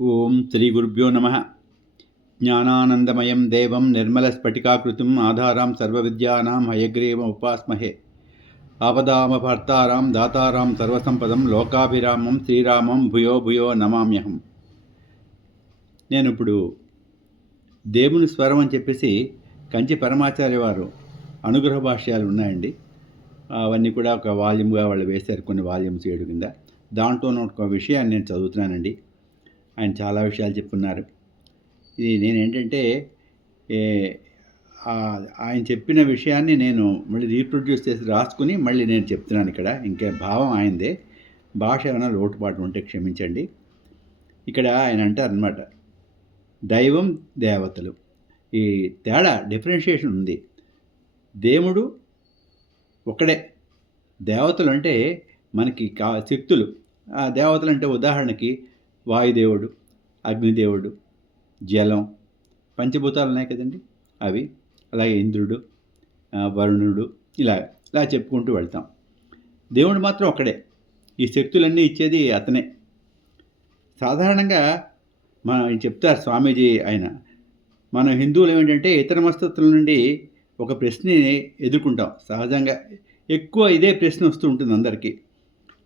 ఓం శ్రీ గురుభ్యో నమ. జ్ఞానానందమయం దేవం నిర్మలస్ఫటికాకృతిం ఆధారాం సర్వవిద్యానాం హయగ్రీవం ఉపాస్మహే. ఆపదామభర్తారాం దాతారాం సర్వసంపదం లోకాభిరామం శ్రీరామం భూయో భూయో నమామ్యహం. నేను ఇప్పుడు దేవుని స్వరం అని చెప్పేసి కంచి పరమాచార్య వారు అనుగ్రహ భాష్యాలు ఉన్నాయండి. అవన్నీ కూడా ఒక వాల్యూమ్గా వాళ్ళు వేశారు, కొన్ని వాల్యూమ్స్ 7 కింద. దాంట్లో ఒక విషయాన్ని నేను చదువుతున్నానండి. ఆయన చాలా విషయాలు చెప్పున్నారు. ఇది నేనేంటంటే ఆయన చెప్పిన విషయాన్ని నేను మళ్ళీ రీప్రొడ్యూస్ చేసి రాసుకుని మళ్ళీ నేను చెప్తున్నాను ఇక్కడ. ఇంకే భావం ఆయనదే, భాష ఏమైనా లోటుపాటు ఉంటే క్షమించండి. ఇక్కడ ఆయన అంటారనమాట, దైవం దేవతలు, ఈ తేడా డిఫరెన్షియేషన్ ఉంది. దేవుడు ఒకడే, దేవతలు అంటే మనకి శక్తులు. ఆ దేవతలు అంటే ఉదాహరణకి వాయుదేవుడు, అగ్నిదేవుడు, జలం, పంచభూతాలు ఉన్నాయి కదండి అవి. అలాగే ఇంద్రుడు, వరుణుడు, ఇలా చెప్పుకుంటూ వెళ్తాం. దేవుడు మాత్రం ఒక్కడే, ఈ శక్తులన్నీ ఇచ్చేది అతనే. సాధారణంగా మనం చెప్తారు స్వామీజీ ఆయన, మనం హిందువులు ఏమిటంటే ఇతర మతస్థుల నుండి ఒక ప్రశ్నని ఎదుర్కొంటాం. సహజంగా ఎక్కువ ఇదే ప్రశ్న వస్తూ ఉంటుంది అందరికీ.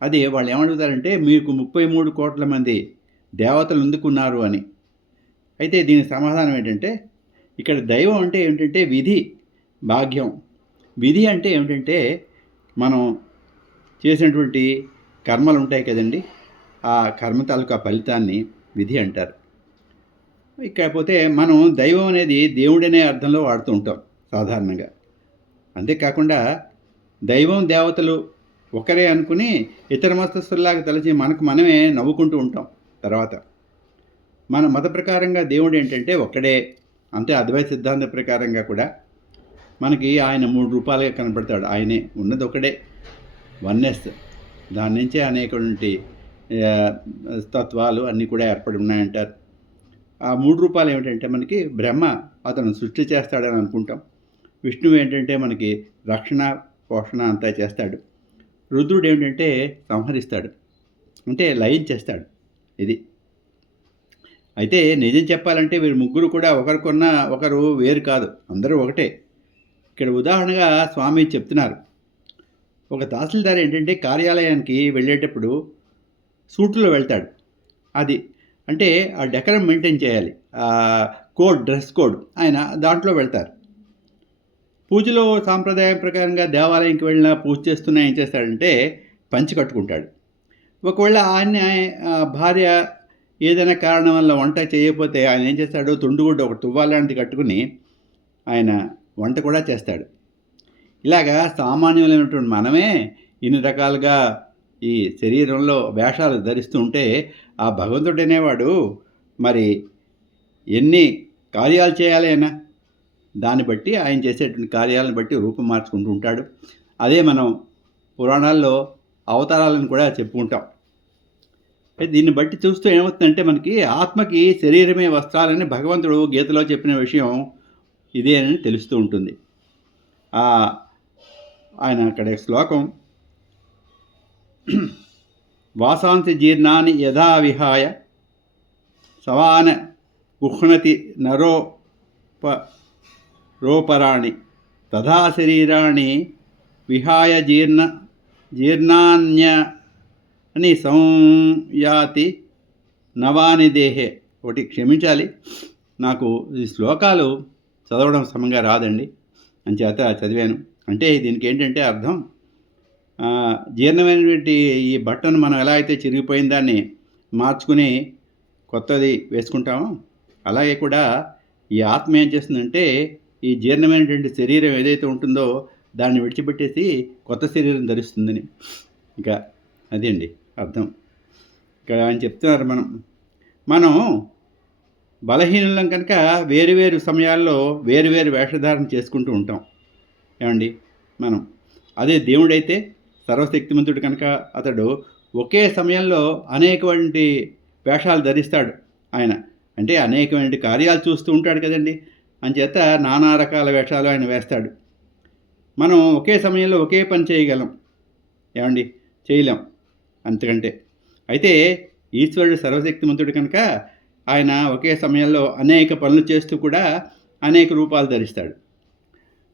అది వాళ్ళు ఏమడుగుతారంటే, మీకు 33 కోట్ల మంది దేవతలు ఎందుకున్నారు అని. అయితే దీనికి సమాధానం ఏంటంటే, ఇక్కడ దైవం అంటే ఏమిటంటే విధి, భాగ్యం. విధి అంటే ఏమిటంటే మనం చేసినటువంటి కర్మలు ఉంటాయి కదండి, ఆ కర్మ తాలూకా ఫలితాన్ని విధి అంటారు. ఇకపోతే మనం దైవం అనేది దేవుడనే అర్థంలో వాడుతూ ఉంటాం సాధారణంగా. అంతేకాకుండా దైవం దేవతలు ఒకరే అనుకుని ఇతర మతస్థుల్లాగా తలచి మనకు మనమే నవ్వుకుంటూ ఉంటాం. తర్వాత మన మత ప్రకారంగా దేవుడు ఏంటంటే ఒక్కడే. అంతే, అద్వైత సిద్ధాంత ప్రకారంగా కూడా మనకి ఆయన 3 రూపాలుగా కనపడతాడు. ఆయనే ఉన్నది ఒకడే, వన్నెస్. దాని నుంచే అనేకటువంటి తత్వాలు అన్నీ కూడా ఏర్పడి ఉన్నాయంటారు. ఆ 3 రూపాలు ఏమిటంటే మనకి బ్రహ్మ, అతను సృష్టి చేస్తాడని అనుకుంటాం. విష్ణువు ఏంటంటే మనకి రక్షణ పోషణ అంతా చేస్తాడు. రుద్రుడు ఏమిటంటే సంహరిస్తాడు, అంటే లయం చేస్తాడు. ఇది అయితే నిజం చెప్పాలంటే వీరు ముగ్గురు కూడా ఒకరికొన్న ఒకరు వేరు కాదు, అందరూ ఒకటే. ఇక్కడ ఉదాహరణగా స్వామి చెప్తున్నారు, ఒక తహసీల్దార్ ఏంటంటే కార్యాలయానికి వెళ్ళేటప్పుడు సూట్లో వెళ్తాడు. అది అంటే ఆ డెకరం మెయింటైన్ చేయాలి, కోడ్, డ్రెస్ కోడ్, ఆయన దాంట్లో వెళ్తారు. పూజలో సాంప్రదాయం ప్రకారంగా దేవాలయంకి వెళ్ళినా పూజ చేస్తున్నా ఏం చేస్తాడంటే పంచి కట్టుకుంటాడు. ఒకవేళ ఆయన భార్య ఏదైనా కారణం వల్ల వంట చేయకపోతే ఆయన ఏం చేస్తాడు, తుండుగుడ్డ, ఒక తువ్వాలాంటిది కట్టుకుని ఆయన వంట కూడా చేస్తాడు. ఇలాగా సామాన్యులైనటువంటి మనమే ఇన్ని రకాలుగా ఈ శరీరంలో వేషాలు ధరిస్తూ ఉంటే ఆ భగవంతుడు అనేవాడు మరి ఎన్ని కార్యాలు చేయాలి అయినా దాన్ని బట్టి, ఆయన చేసేటువంటి కార్యాలను బట్టి రూపం మార్చుకుంటూ ఉంటాడు. అదే మనం పురాణాల్లో అవతారాలను కూడా చెప్పుకుంటాం. దీన్ని బట్టి చూస్తూ ఏమవుతుందంటే మనకి ఆత్మకి శరీరమే వస్త్రాలని భగవంతుడు గీతలో చెప్పిన విషయం ఇదే అని తెలుస్తూ ఉంటుంది. ఆయన అక్కడ శ్లోకం, వాసాంసి జీర్ణాన్ని యథా విహాయ సవాన గుహ్ణతి రోపరాణి తథా శరీరాణి విహాయ జీర్ణాన్య అని సంయాతి నవాని దేహే. ఒకటి క్షమించాలి, నాకు ఈ శ్లోకాలు చదవడం సమంగా రాదండి, అంచేత చదివాను. అంటే దీనికి ఏంటంటే అర్థం, జీర్ణమైనటువంటి ఈ బట్టను మనం ఎలా అయితే చిరిగిపోయిన దాన్ని మార్చుకుని కొత్తది వేసుకుంటామో, అలాగే కూడా ఈ ఆత్మ ఏం చేస్తుందంటే ఈ జీర్ణమైనటువంటి శరీరం ఏదైతే ఉంటుందో దాన్ని విడిచిపెట్టేసి కొత్త శరీరం ధరిస్తుందని. ఇంకా అదే అండి అర్థం. ఇక్కడ ఆయన చెప్తున్నారు, మనం బలహీనులం కనుక వేరు సమయాల్లో వేరు వేషధారణ చేసుకుంటూ ఉంటాం ఏమండి మనం. అదే దేవుడైతే సర్వశక్తిమంతుడు కనుక అతడు ఒకే సమయంలో అనేకమైన వేషాలు ధరిస్తాడు. ఆయన అంటే అనేకమైన కార్యాలు చూస్తూ ఉంటాడు కదండి, అంచేత నానా రకాల వేషాలు ఆయన వేస్తాడు. మనం ఒకే సమయంలో ఒకే పని చేయగలం ఏమండి, చేయలేం అంతకంటే. అయితే ఈశ్వరుడు సర్వశక్తిమంతుడు కనుక ఆయన ఒకే సమయంలో అనేక పనులు చేస్తూ కూడా అనేక రూపాలు ధరిస్తాడు.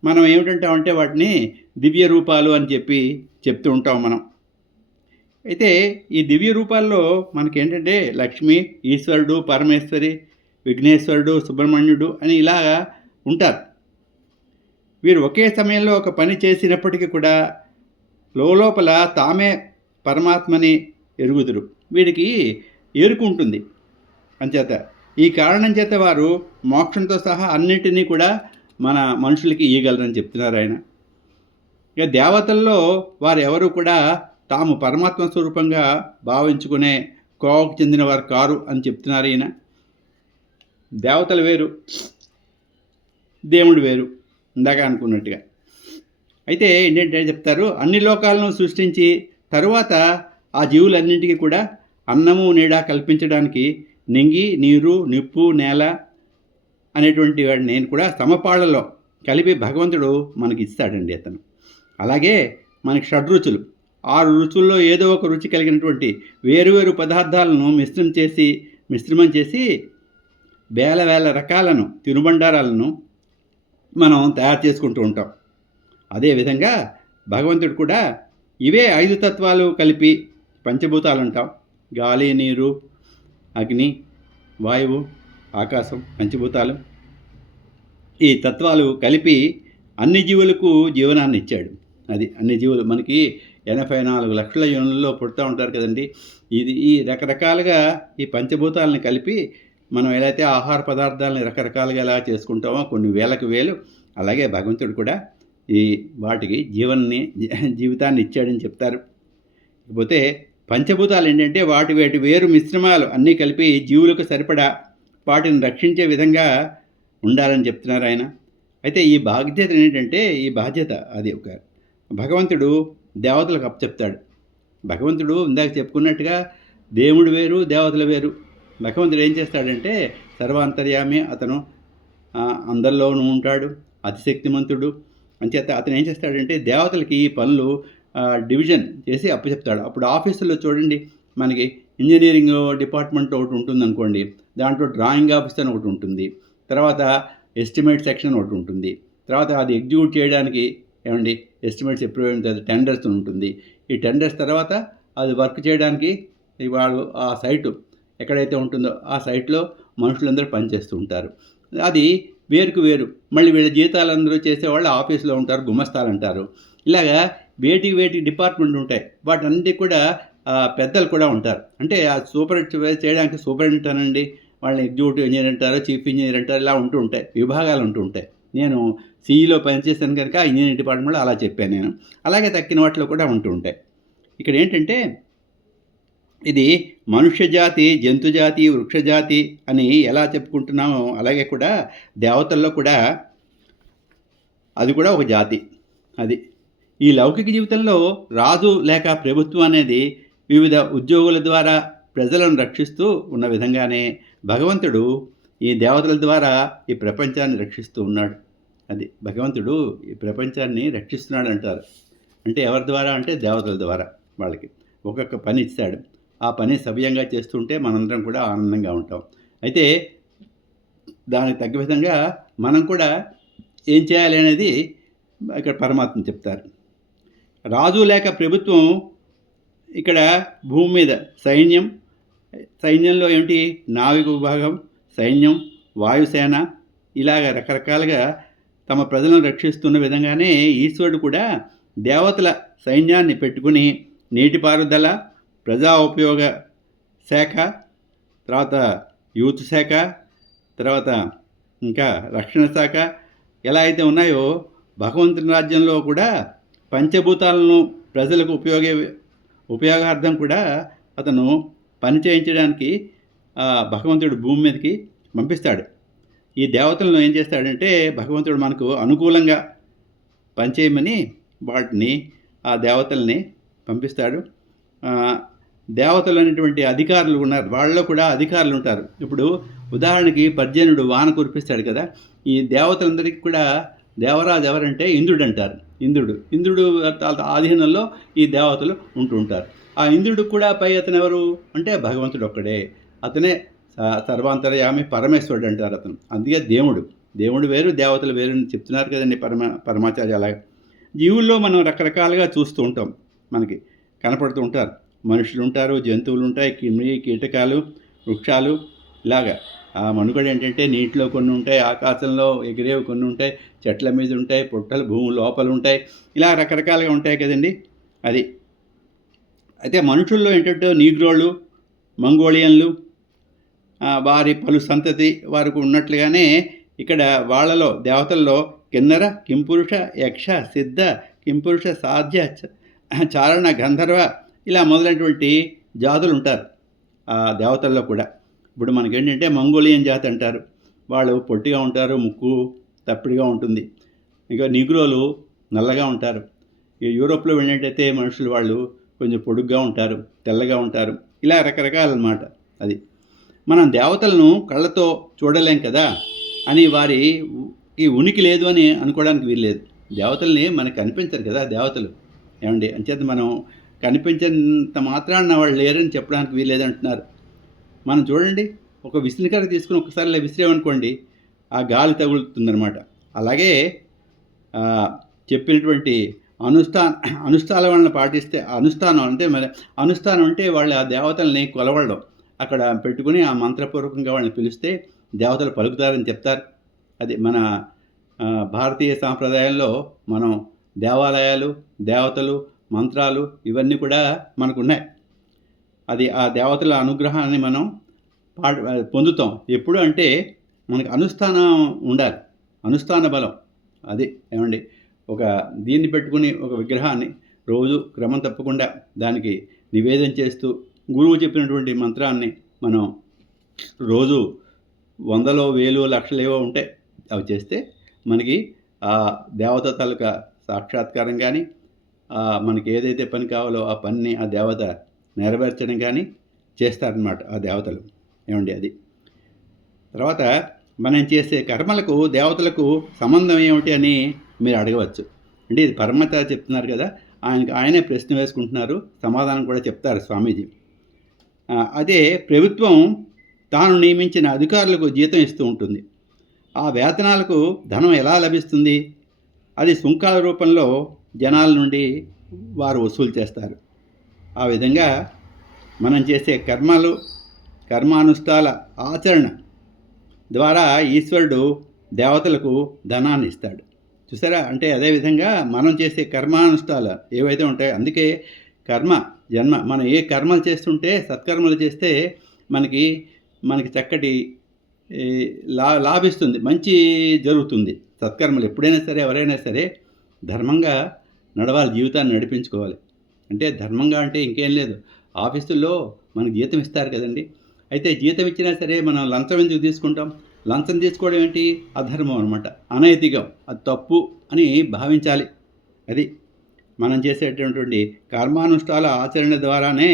మనం ఏమిటంటామంటే వాటిని దివ్య రూపాలు అని చెప్తూ ఉంటాం మనం. అయితే ఈ దివ్య రూపాల్లో మనకేంటంటే లక్ష్మి, ఈశ్వరుడు, పరమేశ్వరి, విఘ్నేశ్వరుడు, సుబ్రహ్మణ్యుడు అని ఇలాగా ఉంటారు. వీరు ఒకే సమయంలో ఒక పని చేసినప్పటికీ కూడా లోపల తామే పరమాత్మని ఎరుగుదురు. వీడికి ఎరుకుంటుంది. అంచేత ఈ కారణం చేత వారు మోక్షంతో సహా అన్నిటినీ కూడా మన మనుషులకి ఇయ్యగలరని చెప్తున్నారు ఆయన. ఇక దేవతల్లో వారు ఎవరు కూడా తాము పరమాత్మ స్వరూపంగా భావించుకునే కోవకు చెందిన వారు కారు అని చెప్తున్నారు ఈయన. దేవతలు వేరు, దేవుడు వేరు, ఇందాక అనుకున్నట్టుగా. అయితే ఏంటంటే చెప్తారు, అన్ని లోకాలను సృష్టించి తరువాత ఆ జీవులన్నింటికీ కూడా అన్నము నీడ కల్పించడానికి నింగి, నీరు, నిప్పు, నేల అనేటువంటి వాడిని నేను కూడా సమపాళ్లలో కలిపి భగవంతుడు మనకి ఇస్తాడండి అతను. అలాగే మనకి షడ్రుచులు, 6 రుచుల్లో ఏదో ఒక రుచి కలిగినటువంటి వేరువేరు పదార్థాలను మిశ్రమం చేసి వేల రకాలను తినుబండారాలను మనం తయారు చేసుకుంటూ ఉంటాం. అదేవిధంగా భగవంతుడు కూడా ఇవే 5 తత్వాలు కలిపి పంచభూతాలు అంటాం. గాలి, నీరు, అగ్ని, వాయువు, ఆకాశం, పంచభూతాలు. ఈ తత్వాలు కలిపి అన్ని జీవులకు జీవనాన్ని ఇచ్చాడు. అది అన్ని జీవులు మనకి 84 లక్షల యోనుల్లో పుడుతూ ఉంటారు కదండి. ఈ రకరకాలుగా ఈ పంచభూతాలను కలిపి మనం ఎలా అయితే ఆహార పదార్థాలని రకరకాలుగా ఎలా చేసుకుంటామో కొన్ని వేలకు వేలు, అలాగే భగవంతుడు కూడా ఈ వాటికి జీవితాన్ని ఇచ్చాడని చెప్తారు. ఇకపోతే పంచభూతాలు ఏంటంటే వాటి వేరు మిశ్రమాలు అన్నీ కలిపి జీవులకు సరిపడా వాటిని రక్షించే విధంగా ఉండాలని చెప్తున్నారు ఆయన. అయితే ఈ బాధ్యత ఏంటంటే అది ఒక భగవంతుడు దేవతలకు అప్పచెప్తాడు. భగవంతుడు ఇందాక చెప్పుకున్నట్టుగా దేవుడు వేరు, దేవతలు వేరు. భగవంతుడు ఏం చేస్తాడంటే సర్వాంతర్యామి, అతను అందరిలోనూ ఉంటాడు, అతిశక్తిమంతుడు. అంచేత అతను ఏం చేస్తాడంటే దేవతలకి ఈ పనులు డివిజన్ చేసి అప్పచెప్తాడు. అప్పుడు ఆఫీసుల్లో చూడండి, మనకి ఇంజనీరింగ్ డిపార్ట్మెంట్ ఒకటి ఉంటుంది అనుకోండి, దాంట్లో డ్రాయింగ్ ఆఫీస్ అని ఒకటి ఉంటుంది, తర్వాత ఎస్టిమేట్ సెక్షన్ ఒకటి ఉంటుంది, తర్వాత అది ఎగ్జిక్యూట్ చేయడానికి ఎస్టిమేట్స్ అప్రూవ్ అయిన తర్వాత టెండర్స్ ఉంటుంది. ఈ టెండర్స్ తర్వాత అది వర్క్ చేయడానికి వాళ్ళు ఆ సైటు ఎక్కడైతే ఉంటుందో ఆ సైట్లో మనుషులందరూ పనిచేస్తూ ఉంటారు. అది వేరు. మళ్ళీ వీళ్ళ జీతాలందరూ చేసేవాళ్ళు ఆఫీస్లో ఉంటారు, గుమస్తాలు అంటారు. ఇలాగా వేటి డిపార్ట్మెంట్ ఉంటాయి. వాటన్నిటి కూడా పెద్దలు కూడా ఉంటారు. అంటే ఆ సూపరింటెండెంట్ చేయడానికి సూపరింటెండెంట్ అనండి, వాళ్ళని ఎగ్జిక్యూటివ్ ఇంజనీర్ అంటారు, చీఫ్ ఇంజనీర్ అంటారు, ఇలా ఉంటూ ఉంటాయి, విభాగాలు ఉంటూ ఉంటాయి. నేను సిఈలో పనిచేశాను కనుక ఇంజనీరింగ్ డిపార్ట్మెంట్లో అలా చెప్పాను నేను. అలాగే తక్కిన వాటిలో కూడా ఉంటూ ఉంటాయి. ఇక్కడ ఏంటంటే ఇది మనుష్య జాతి, జంతుజాతి, వృక్షజాతి అని ఎలా చెప్పుకుంటున్నామో అలాగే కూడా దేవతల్లో కూడా అది కూడా ఒక జాతి. అది ఈ లౌకిక జీవితంలో రాజు లేక ప్రభుత్వం అనేది వివిధ ఉద్యోగుల ద్వారా ప్రజలను రక్షిస్తూ ఉన్న విధంగానే భగవంతుడు ఈ దేవతల ద్వారా ఈ ప్రపంచాన్ని రక్షిస్తూ ఉన్నాడు. అది భగవంతుడు ఈ ప్రపంచాన్ని రక్షిస్తున్నాడు అంటారు. అంటే ఎవరి ద్వారా అంటే దేవతల ద్వారా. వాళ్ళకి ఒక్కొక్క పని ఇస్తాడు. ఆ పని సవ్యంగా చేస్తుంటే మనందరం కూడా ఆనందంగా ఉంటాం. అయితే దానికి తగ్గ విధంగా మనం కూడా ఏం చేయాలి అనేది ఇక్కడ పరమాత్మ చెప్తారు. రాజు లేక ప్రభుత్వం ఇక్కడ భూమి మీద సైన్యంలో ఏమిటి, నావిక విభాగం, సైన్యం, వాయుసేన, ఇలాగ రకరకాలుగా తమ ప్రజలను రక్షిస్తున్న విధంగానే ఈశ్వరుడు కూడా దేవతల సైన్యాన్ని పెట్టుకుని నీటిపారుదల, ప్రజా ఉపయోగ శాఖ, తర్వాత యూత్ శాఖ, తర్వాత ఇంకా రక్షణ శాఖ ఎలా అయితే ఉన్నాయో భగవంతుని రాజ్యంలో కూడా పంచభూతాలను ప్రజలకు ఉపయోగార్థం కూడా అతను పని చేయించడానికి భగవంతుడు భూమి మీదకి పంపిస్తాడు. ఈ దేవతలను ఏం చేస్తాడంటే భగవంతుడు మనకు అనుకూలంగా పనిచేయమని ఆ దేవతల్ని పంపిస్తాడు. దేవతలు అనేటువంటి అధికారులు ఉన్నారు, వాళ్ళలో కూడా అధికారులు ఉంటారు. ఇప్పుడు ఉదాహరణకి పర్జన్యుడు వాన కురిపిస్తాడు కదా, ఈ దేవతలందరికీ కూడా దేవరాజు ఎవరంటే ఇంద్రుడు అంటారు. ఇంద్రుడు ఆధీనంలో ఈ దేవతలు ఉంటూ ఉంటారు. ఆ ఇంద్రుడు కూడా పై అతను ఎవరు అంటే భగవంతుడు ఒక్కడే. అతనే సర్వాంతర్యామి పరమేశ్వరుడు అంటారు అతను. అందుకే దేవుడు. దేవుడు వేరు, దేవతలు వేరు అని చెప్తున్నారు కదండి పరమాచార్య. అలాగే జీవుల్లో మనం రకరకాలుగా చూస్తూ ఉంటాం. మనకి కనపడుతూ ఉంటారు. మనుషులు ఉంటారు, జంతువులు ఉంటాయి, కీటకాలు, వృక్షాలు. ఇలాగా ఆ మనుగడ ఏంటంటే నీటిలో కొన్ని ఉంటాయి, ఆకాశంలో ఎగిరేవి కొన్ని ఉంటాయి, చెట్ల మీద ఉంటాయి, పుట్టలు భూమి లోపల ఉంటాయి. ఇలా రకరకాలుగా ఉంటాయి కదండి. అది అయితే మనుషుల్లో ఏంటంటే నీగ్రోళ్ళు, మంగోలియన్లు, వారి పలు సంతతి వారికి ఉన్నట్లుగానే ఇక్కడ వాళ్ళలో దేవతల్లో కిన్నర, కింపురుష, యక్ష, సిద్ధ, కింపురుష, సాధ్య, చారణ, గంధర్వ ఇలా మొదలైనటువంటి జాతులు ఉంటారు ఆ దేవతల్లో కూడా. ఇప్పుడు మనకేంటంటే మంగోలియన్ జాతి అంటారు. వాళ్ళు పొట్టిగా ఉంటారు, ముక్కు తప్పిడిగా ఉంటుంది. ఇంకా నిగ్రోలు నల్లగా ఉంటారు. ఈ యూరోప్లో వెళ్ళినట్టయితే మనుషులు వాళ్ళు కొంచెం పొడుగ్గా ఉంటారు, తెల్లగా ఉంటారు. ఇలా రకరకాలన్నమాట. అది మనం దేవతలను కళ్ళతో చూడలేం కదా అని వారికి ఉనికి లేదు అని అనుకోవడానికి వీల్లేదు. దేవతల్ని మనకు కనిపించరు కదా దేవతలు, ఏమండి? అంచేత మనం కనిపించినంత మాత్రాన వాళ్ళు లేరని చెప్పడానికి వీల్లేదంటున్నారు. మనం చూడండి, ఒక విసనకర్ర తీసుకుని ఒకసారి ఇలా విసిరేమనుకోండి, ఆ గాలి తగులుతుందనమాట. అలాగే చెప్పినటువంటి అనుష్ఠాన వలన పాటిస్తే, అనుష్ఠానం అంటే వాళ్ళు ఆ దేవతల్ని కొలవడం అక్కడ పెట్టుకుని ఆ మంత్రపూర్వకంగా వాళ్ళని పిలిస్తే దేవతలు పలుకుతారని చెప్తారు. అది మన భారతీయ సాంప్రదాయంలో మనం దేవాలయాలు, దేవతలు, మంత్రాలు ఇవన్నీ కూడా మనకున్నాయి. అది ఆ దేవతల అనుగ్రహాన్ని మనం పొందుతాం. ఎప్పుడు అంటే మనకు అనుష్ఠానం ఉండాలి, అనుష్ఠాన బలం. అది ఏమండి, ఒక దీన్ని పెట్టుకుని ఒక విగ్రహాన్ని రోజు క్రమం తప్పకుండా దానికి నివేదన చేస్తూ గురువు చెప్పినటువంటి మంత్రాన్ని మనం రోజు 100లో 1000 లక్షలు ఏవో ఉంటాయి, అవి చేస్తే మనకి ఆ దేవత తాలూకా సాక్షాత్కారం కానీ, మనకి ఏదైతే పని కావాలో ఆ పనిని ఆ దేవత నెరవేర్చడం కానీ చేస్తారనమాట ఆ దేవతలు, ఏమండి? అది తర్వాత మనం చేసే కర్మలకు దేవతలకు సంబంధం ఏమిటి అని మీరు అడగవచ్చు. అంటే ఇది పరమాచార్య చెప్తున్నారు కదా, ఆయనే ప్రశ్న వేసుకుంటున్నారు, సమాధానం కూడా చెప్తారు స్వామీజీ. అదే ప్రభుత్వం తాను నియమించిన అధికారులకు జీతం ఇస్తూ ఉంటుంది. ఆ వేతనాలకు ధనం ఎలా లభిస్తుంది? అది సుంకాల రూపంలో జనాల నుండి వారు వసూలు చేస్తారు. ఆ విధంగా మనం చేసే కర్మానుష్ఠాల ఆచరణ ద్వారా ఈశ్వరుడు దేవతలకు ధనాన్ని ఇస్తాడు. చూసారా? అంటే అదేవిధంగా మనం చేసే కర్మానుష్ఠాలు ఏవైతే ఉంటాయో, అందుకే జన్మ మనం ఏ కర్మలు చేస్తుంటే, సత్కర్మలు చేస్తే మనకి చక్కటి లాభిస్తుంది, మంచి జరుగుతుంది. సత్కర్మలు ఎప్పుడైనా సరే, ఎవరైనా సరే ధర్మంగా నడవాలి, జీవితాన్ని నడిపించుకోవాలి. అంటే ధర్మంగా అంటే ఇంకేం లేదు, ఆఫీసుల్లో మనకు జీతం ఇస్తారు కదండి. అయితే జీతం ఇచ్చినా సరే మనం లంచం ఎందుకు తీసుకుంటాం? లంచం తీసుకోవడం ఏంటి? అధర్మం అనమాట, అనైతికం, అది తప్పు అని భావించాలి. అది మనం చేసేటటువంటి కర్మానుష్ఠాల ఆచరణ ద్వారానే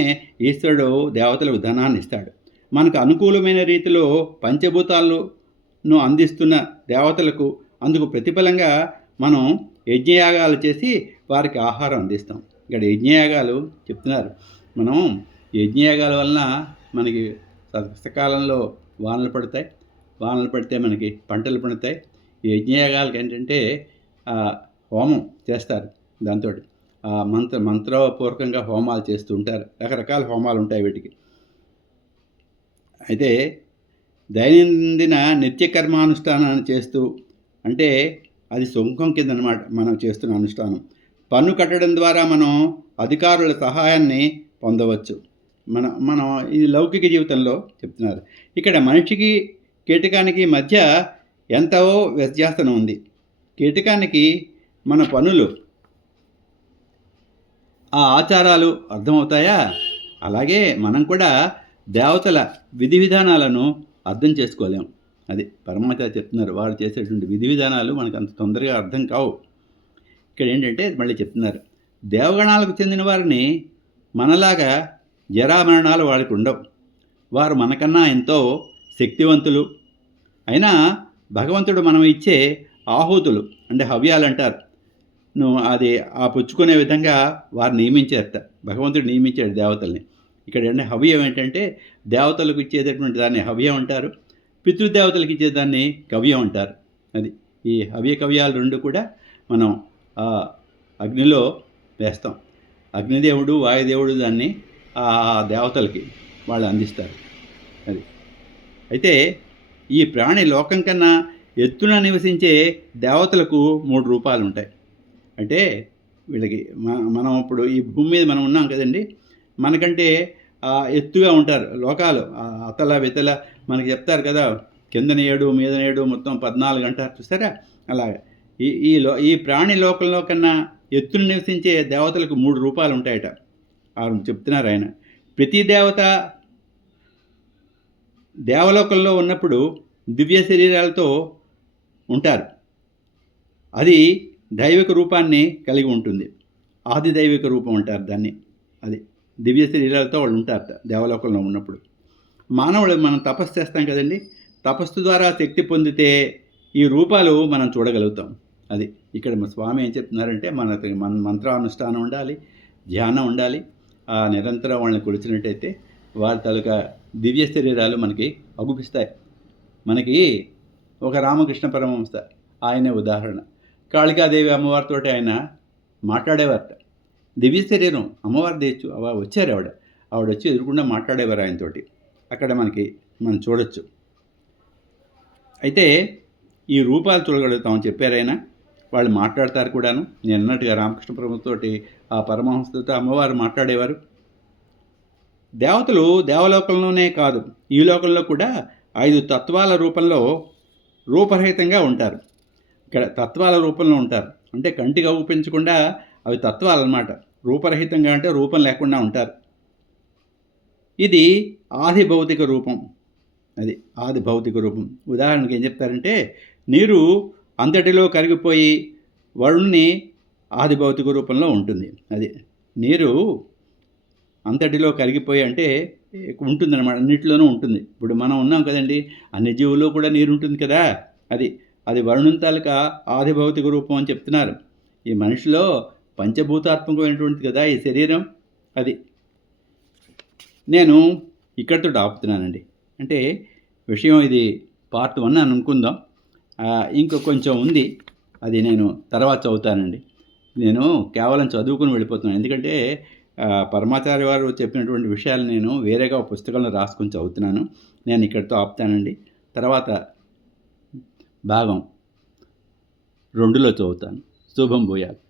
ఈశ్వరుడు దేవతలకు ధనాన్ని ఇస్తాడు. మనకు అనుకూలమైన రీతిలో పంచభూతాలను అందిస్తున్న దేవతలకు అందుకు ప్రతిఫలంగా మనం యజ్ఞయాగాలు చేసి వారికి ఆహారం అందిస్తాం. ఇక్కడ యజ్ఞయాగాలు చెప్తున్నారు. మనం యజ్ఞయాగాల వలన మనకి సకాలంలో వానలు పడితే మనకి పంటలు పండుతాయి. ఈ యజ్ఞయాగాలకు ఏంటంటే హోమం చేస్తారు. దాంతో మంత్రపూర్వకంగా హోమాలు చేస్తూ ఉంటారు. రకరకాల హోమాలు ఉంటాయి వీటికి. అయితే దైనందిన నిత్య కర్మానుష్ఠానాన్ని చేస్తూ, అంటే అది సుంకం కింద అనమాట మనం చేస్తున్న అనుష్ఠానం. పన్ను కట్టడం ద్వారా మనం అధికారుల సహాయాన్ని పొందవచ్చు. మనం ఇది లౌకిక జీవితంలో చెప్తున్నారు. ఇక్కడ మనిషికి కీటకానికి మధ్య ఎంతో వ్యత్యాసం ఉంది. కీటకానికి మన పనులు, ఆ ఆచారాలు అర్థమవుతాయా? అలాగే మనం కూడా దేవతల విధి విధానాలను అర్థం చేసుకోలేము. అది పరమాచార్య చెప్తున్నారు. వారు చేసేటువంటి విధి విధానాలు మనకు అంత తొందరగా అర్థం కావు. ఇక్కడ ఏంటంటే మళ్ళీ చెప్తున్నారు, దేవగణాలకు చెందిన వారిని మనలాగా జరామరణాలు వారికి ఉండవు. వారు మనకన్నా ఎంతో శక్తివంతులు. అయినా భగవంతుడు మనం ఇచ్చే ఆహుతులు అంటే హవ్యాలు అంటారు, అది ఆ పుచ్చుకునే విధంగా వారు నియమించారట. భగవంతుడు నియమించాడు దేవతల్ని. ఇక్కడ హవ్యం ఏంటంటే దేవతలకు ఇచ్చేటటువంటి దాన్ని హవ్యం అంటారు, పితృదేవతలకు ఇచ్చేదాన్ని కవ్యం అంటారు. అది ఈ హవ్య కవ్యాలు రెండు కూడా మనం అగ్నిలో వేస్తాం. అగ్నిదేవుడు వాయుదేవుడు దాన్ని ఆ దేవతలకి వాళ్ళు అందిస్తారు. అది అయితే ఈ ప్రాణి లోకం కన్నా ఎత్తున నివసించే దేవతలకు 3 రూపాలు ఉంటాయి. అంటే వీళ్ళకి మనం ఇప్పుడు ఈ భూమి మీద మనం ఉన్నాం కదండి, మనకంటే ఎత్తుగా ఉంటారు లోకాలు. అతల వితల మనకి చెప్తారు కదా, కిందన 7 మీదన 7 మొత్తం 14 అంటారు చూస్తారా, అలాగే ఈ ప్రాణి లోకంలో కన్నా ఎత్తున నివసించే దేవతలకు 3 రూపాలు ఉంటాయట. చెప్తున్నారు ఆయన. ప్రతి దేవత దేవలోకంలో ఉన్నప్పుడు దివ్య శరీరాలతో ఉంటారు. అది దైవిక రూపాన్ని కలిగి ఉంటుంది. ఆది దైవిక రూపం అంటారు దాన్ని. అది దివ్య శరీరాలతో వాళ్ళు ఉంటారట దేవలోకంలో ఉన్నప్పుడు. మానవులు మనం తపస్సు చేస్తాం కదండి, తపస్సు ద్వారా శక్తి పొందితే ఈ రూపాలు మనం చూడగలుగుతాం. అది ఇక్కడ మా స్వామి ఏం చెప్తున్నారంటే మన మంత్రానుష్ఠానం ఉండాలి, ధ్యానం ఉండాలి. నిరంతరం వాళ్ళని కొలిచినట్టయితే వారి తాలూకా దివ్య శరీరాలు మనకి అగుపిస్తాయి. మనకి ఒక రామకృష్ణ పరమహంస ఆయనే ఉదాహరణ. కాళికాదేవి అమ్మవారితో ఆయన మాట్లాడేవారట. దివ్య శరీరం అమ్మవారి దేచ్చు వచ్చారు ఆవిడ వచ్చి ఎదురుకుండా మాట్లాడేవారు ఆయనతోటి. అక్కడ మనం చూడొచ్చు. అయితే ఈ రూపాలు చూడగలుగుతామని చెప్పారు ఆయన. వాళ్ళు మాట్లాడతారు కూడాను. నేను అన్నట్టుగా రామకృష్ణ పరమహంసతోటి ఆ పరమహంసతో అమ్మవారు మాట్లాడేవారు. దేవతలు దేవలోకంలోనే కాదు, ఈ లోకంలో కూడా 5 తత్వాల రూపంలో రూపరహితంగా ఉంటారు. ఇక్కడ తత్వాల రూపంలో ఉంటారు అంటే కంటికి అగుపించకుండా అవి తత్వాలు అన్నమాట. రూపరహితంగా అంటే రూపం లేకుండా ఉంటారు. ఇది ఆది భౌతిక రూపం. అది ఆది భౌతిక రూపం. ఉదాహరణకి ఏం చెప్తారంటే, నీరు అంతటిలో కరిగిపోయి వరుణ్ణి ఆది భౌతిక రూపంలో ఉంటుంది. అది నీరు అంతటిలో కరిగిపోయి అంటే ఉంటుందన్నమాట, అన్నిటిలోనూ ఉంటుంది. ఇప్పుడు మనం ఉన్నాం కదండి, అన్ని జీవుల్లో కూడా నీరు ఉంటుంది కదా. అది వరుణుని తాలూకా ఆది భౌతిక రూపం అని చెప్తున్నారు. ఈ మనిషిలో పంచభూతాత్మకమైనటువంటిది కదా ఈ శరీరం. అది నేను ఇక్కడితో ఆపుతున్నానండి. అంటే విషయం ఇది పార్ట్ 1 అని అనుకుందాం. ఇంకో కొంచెం ఉంది, అది నేను తర్వాత చదువుతానండి. నేను కేవలం చదువుకుని వెళ్ళిపోతున్నాను. ఎందుకంటే పరమాచార్య వారు చెప్పినటువంటి విషయాలు నేను వేరేగా పుస్తకంలో రాసుకొని చదువుతున్నాను. నేను ఇక్కడితో ఆపుతానండి. తర్వాత భాగం 2లో చదువుతాను. శుభం భూయాత్.